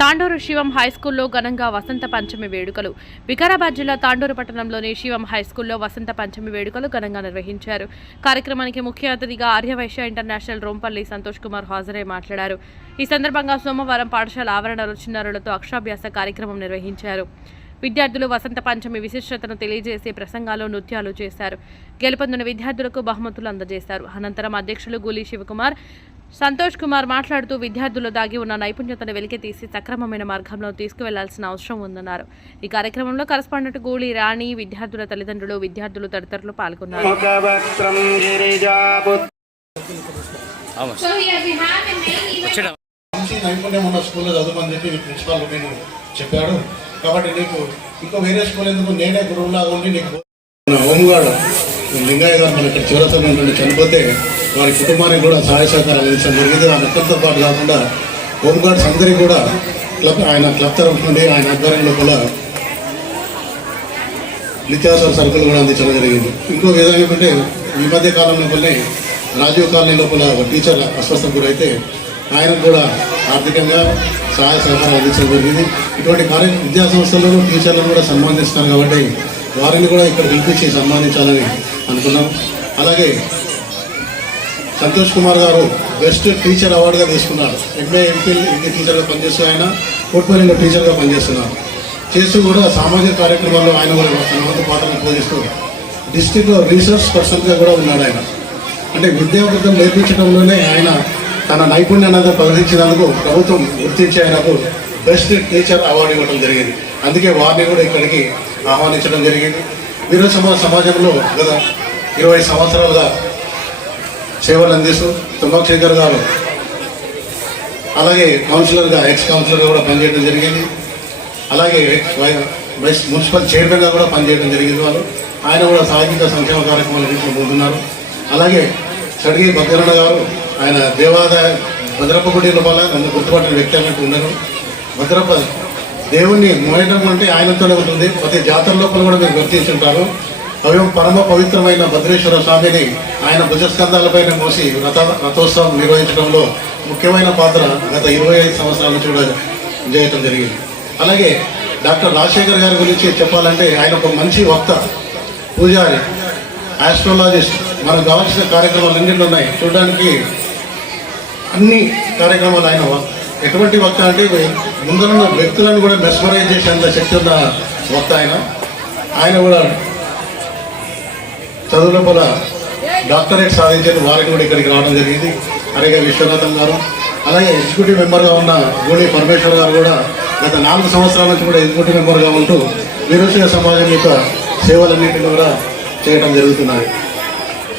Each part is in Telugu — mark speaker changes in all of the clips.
Speaker 1: తాండూరు శివం హై స్కూల్లో ఘనంగా వసంత పంచమి వేడుకలు. వికారాబాద్ జిల్లా తాండూరు పట్టణంలోని శివం హై స్కూల్లో వసంత పంచమి వేడుకలు ఘనంగా నిర్వహించారు. కార్యక్రమానికి ముఖ్య అతిథిగా ఆర్యవైశ్య ఇంటర్నేషనల్ రోంపల్లి సంతోష్ కుమార్ హాజరై మాట్లాడారు. ఈ సందర్భంగా సోమవారం పాఠశాల ఆవరణలో చిన్నారులతో అక్షాభ్యాస కార్యక్రమం నిర్వహించారు. విద్యార్థులు వసంత పంచమి విశిష్టతను తెలియజేసే ప్రసంగాలు నృత్యాలు చేశారు. గెలుపొందిన విద్యార్థులకు బహుమతులు అందజేశారు. అనంతరం అధ్యక్షులు గూలి శివకుమార్ సంతోష్ కుమార్ మాట్లాడుతూ విద్యార్థులు దాగి ఉన్న నైపుణ్యతను వెలికితీసి సక్రమమైన మార్గంలో తీసుకువెళ్ళాల్సిన అవసరం ఉందన్నారు. ఈ కార్యక్రమంలో కరస్పాండెంట్ గూళి రాణి విద్యార్థుల తల్లిదండ్రులు విద్యార్థులు తదితరులు పాల్గొన్నారు.
Speaker 2: నైపుణ్యం ఉన్న స్కూల్లో చదవమని చెప్పి ప్రిన్సిపాల్ నేను చెప్పాడు. కాబట్టి నీకు ఇంకో వేరే స్కూల్ ఎందుకు? నేనే గురువులాగా ఉండి నీకు మన హోంగార్డ్ లింగయ్య గారు మన ఇక్కడ చనిపోతే వారి కుటుంబానికి కూడా సహాయ సహకారాలు అందించడం జరిగింది. ఆ మొత్తంతో పాటు కాకుండా హోంగార్డ్స్ అందరికీ కూడా క్లబ్ ఆయన క్లబ్ తరఫు నుండి ఆయన ఆధ్వర్యంలో కూడా నిత్యావసర సరుకులు కూడా అందించడం జరిగింది. ఇంకో విధంగా ఏంటంటే ఈ మధ్య కాలంలో కొన్ని రాజీవ్ కాలనీ లోపల ఒక టీచర్ అస్వస్థకు గురైతే ఆయనకు కూడా ఆర్థికంగా సహాయ సహకారం అందించడం జరిగింది. ఇటువంటి కార్య విద్యా సంస్థలను టీచర్లను కూడా సన్మానిస్తున్నారు కాబట్టి వారిని కూడా ఇక్కడ పిలిపించి సన్మానించాలని అనుకున్నాం. అలాగే సంతోష్ కుమార్ గారు బెస్ట్ టీచర్ అవార్డుగా తీసుకున్నారు. ఎంఏ ఎంపీ హిందీ టీచర్గా పనిచేస్తూ ఆయన కోట్పల్లిలో టీచర్గా పనిచేస్తున్నారు. చేస్తూ కూడా సామాజిక కార్యక్రమాల్లో ఆయన కూడా తన వంతు పాత్రను పోషిస్తూ డిస్టిక్లో రీసెర్చ్ పర్సన్గా కూడా ఉన్నాడు ఆయన. అంటే విద్యావృతం నేర్పించడంలోనే ఆయన తన నైపుణ్యాన్ని ప్రదర్శించినందుకు ప్రభుత్వం గుర్తించి ఆయనకు బెస్ట్ టీచర్ అవార్డు ఇవ్వడం జరిగింది. అందుకే వారిని కూడా ఇక్కడికి ఆహ్వానించడం జరిగింది. వీర సమాజంలో గత ఇరవై సంవత్సరాలుగా సేవలు అందిస్తూ తుమ్మక్ గారు అలాగే కౌన్సిలర్గా ఎక్స్ కౌన్సిలర్గా కూడా పనిచేయడం జరిగింది. అలాగే వై- వైస్ మున్సిపల్ చైర్మన్గా కూడా పనిచేయడం జరిగింది వాళ్ళు. ఆయన కూడా సాహిత్య సంక్షేమ కార్యక్రమాలు తీసుకుపోతున్నారు అలాగే సడిగి భద్రన్న గారు ఆయన దేవాదాయ భద్రప్ప గుడి లోపల నన్ను గుర్తుపట్టిన వ్యక్తి అన్నట్టు ఉన్నారు. భద్రప్ప దేవుణ్ణి మోయడం అంటే ఆయనతోనే ఉంటుంది. ప్రతి జాతర లోపల కూడా మీరు గుర్తించుంటారు అవి పరమ పవిత్రమైన భద్రేశ్వర స్వామిని ఆయన భుజస్కంధాలపైన మోసి రథ రథోత్సవం నిర్వహించడంలో ముఖ్యమైన పాత్ర గత ఇరవై ఐదు సంవత్సరాల నుంచి కూడా చేయటం జరిగింది. అలాగే డాక్టర్ రాజశేఖర్ గారి గురించి చెప్పాలంటే ఆయన ఒక మంచి వక్త పూజారి ఆస్ట్రాలజిస్ట్ మనకు కావాల్సిన కార్యక్రమాలు ఎన్నింటి ఉన్నాయి. చూడడానికి అన్ని కార్యక్రమాలు ఆయన ఎటువంటి వక్త అంటే ముందున్న వ్యక్తులను కూడా మెస్మరైజ్ చేసేంత శక్తి ఉన్న వక్త ఆయన. ఆయన కూడా చదువు లోపల డాక్టరేట్ సాధించిన వారికి కూడా ఇక్కడికి రావడం జరిగింది. అలాగే విశ్వనాథం గారు అలాగే ఎగ్జిక్యూటివ్ మెంబర్గా ఉన్న గోళి పరమేశ్వర్ గారు కూడా గత నాలుగు సంవత్సరాల నుంచి కూడా ఎగ్జిక్యూటివ్ మెంబర్గా ఉంటూ నిరుద్యోగ సమాజం యొక్క సేవలన్నింటినీ కూడా చేయడం జరుగుతున్నాయి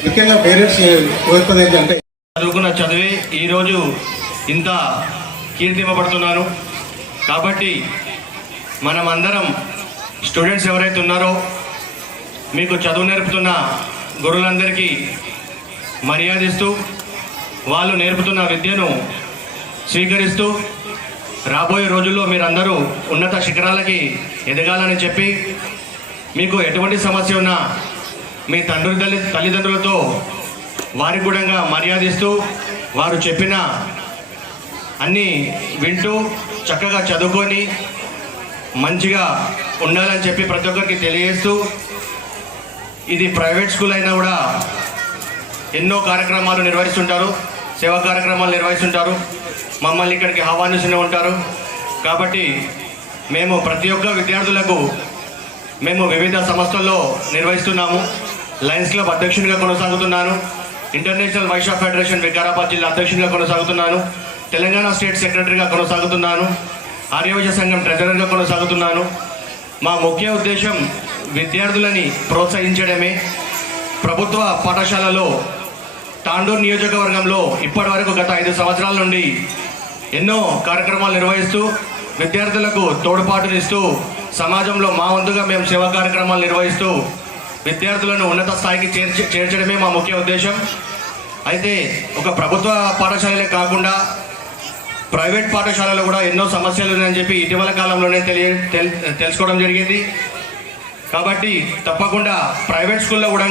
Speaker 2: ముఖ్యంగా పేరెంట్స్ కోరుకునేది ఏంటంటే
Speaker 3: చదువుకున్న చదివి ఈరోజు ఇంత కీర్తింపబడుతున్నాను. కాబట్టి మనం అందరం స్టూడెంట్స్ ఎవరైతే ఉన్నారో మీకు చదువు నేర్పుతున్న గురువులందరికీ మర్యాదిస్తూ వాళ్ళు నేర్పుతున్న విద్యను స్వీకరిస్తూ రాబోయే రోజుల్లో మీరందరూ ఉన్నత శిఖరాలకి ఎదగాలని చెప్పి మీకు ఎటువంటి సమస్య ఉన్నా మీ తండ్రి తల్లి తల్లిదండ్రులతో వారి కూడా మర్యాదిస్తూ వారు చెప్పిన అన్నీ వింటూ చక్కగా చదువుకొని మంచిగా ఉండాలని చెప్పి ప్రతి ఒక్కరికి తెలియజేస్తూ ఇది ప్రైవేట్ స్కూల్ అయినా కూడా ఎన్నో కార్యక్రమాలు నిర్వహిస్తుంటారు సేవా కార్యక్రమాలు నిర్వహిస్తుంటారు మమ్మల్ని ఇక్కడికి ఆహ్వానిస్తూనే ఉంటారు. కాబట్టి మేము ప్రతి ఒక్క విద్యార్థులకు మేము వివిధ సంస్థల్లో నిర్వహిస్తున్నాము. లయన్స్ క్లబ్ అధ్యక్షునిగా కొనసాగుతున్నాను. ఇంటర్నేషనల్ వైశ్య ఫెడరేషన్ వికారాబాద్ జిల్లా అధ్యక్షునిగా కొనసాగుతున్నాను. తెలంగాణ స్టేట్ సెక్రటరీగా కొనసాగుతున్నాను. ఆర్యవైశ్య సంఘం ట్రెజరర్గా కొనసాగుతున్నాను. మా ముఖ్య ఉద్దేశం విద్యార్థులని ప్రోత్సహించడమే. ప్రభుత్వ పాఠశాలలో తాండూర్ నియోజకవర్గంలో ఇప్పటి వరకు గత ఐదు సంవత్సరాల నుండి ఎన్నో కార్యక్రమాలు నిర్వహిస్తూ విద్యార్థులకు తోడ్పాటునిస్తూ సమాజంలో మా వంతుగా మేము సేవా కార్యక్రమాలు నిర్వహిస్తూ విద్యార్థులను ఉన్నత స్థాయికి చేర్చి చేర్చడమే మా ముఖ్య ఉద్దేశం. అయితే ఒక ప్రభుత్వ పాఠశాలలే కాకుండా ప్రైవేట్ పాఠశాలలో కూడా ఎన్నో సమస్యలు ఉన్నాయని చెప్పి ఇటీవల కాలంలోనే తెలియ తెల్- తెలుసుకోవడం జరిగింది. కాబట్టి తప్పకుండా ప్రైవేట్ స్కూల్లో కూడా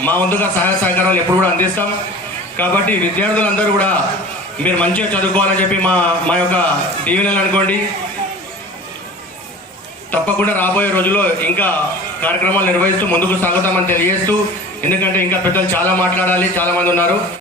Speaker 3: మా వంతుగా సహాయ సహకారాలు ఎప్పుడు కూడా అందిస్తాం. కాబట్టి విద్యార్థులందరూ కూడా మీరు మంచిగా చదువుకోవాలని చెప్పి మా మా యొక్క దీవెనలు అనుకోండి. తప్పకుండా రాబోయే రోజుల్లో ఇంకా కార్యక్రమాలు నిర్వహిస్తూ ముందుకు సాగుతామని తెలియజేస్తూ ఎందుకంటే ఇంకా పెద్దలు చాలా మాట్లాడాలి చాలామంది ఉన్నారు.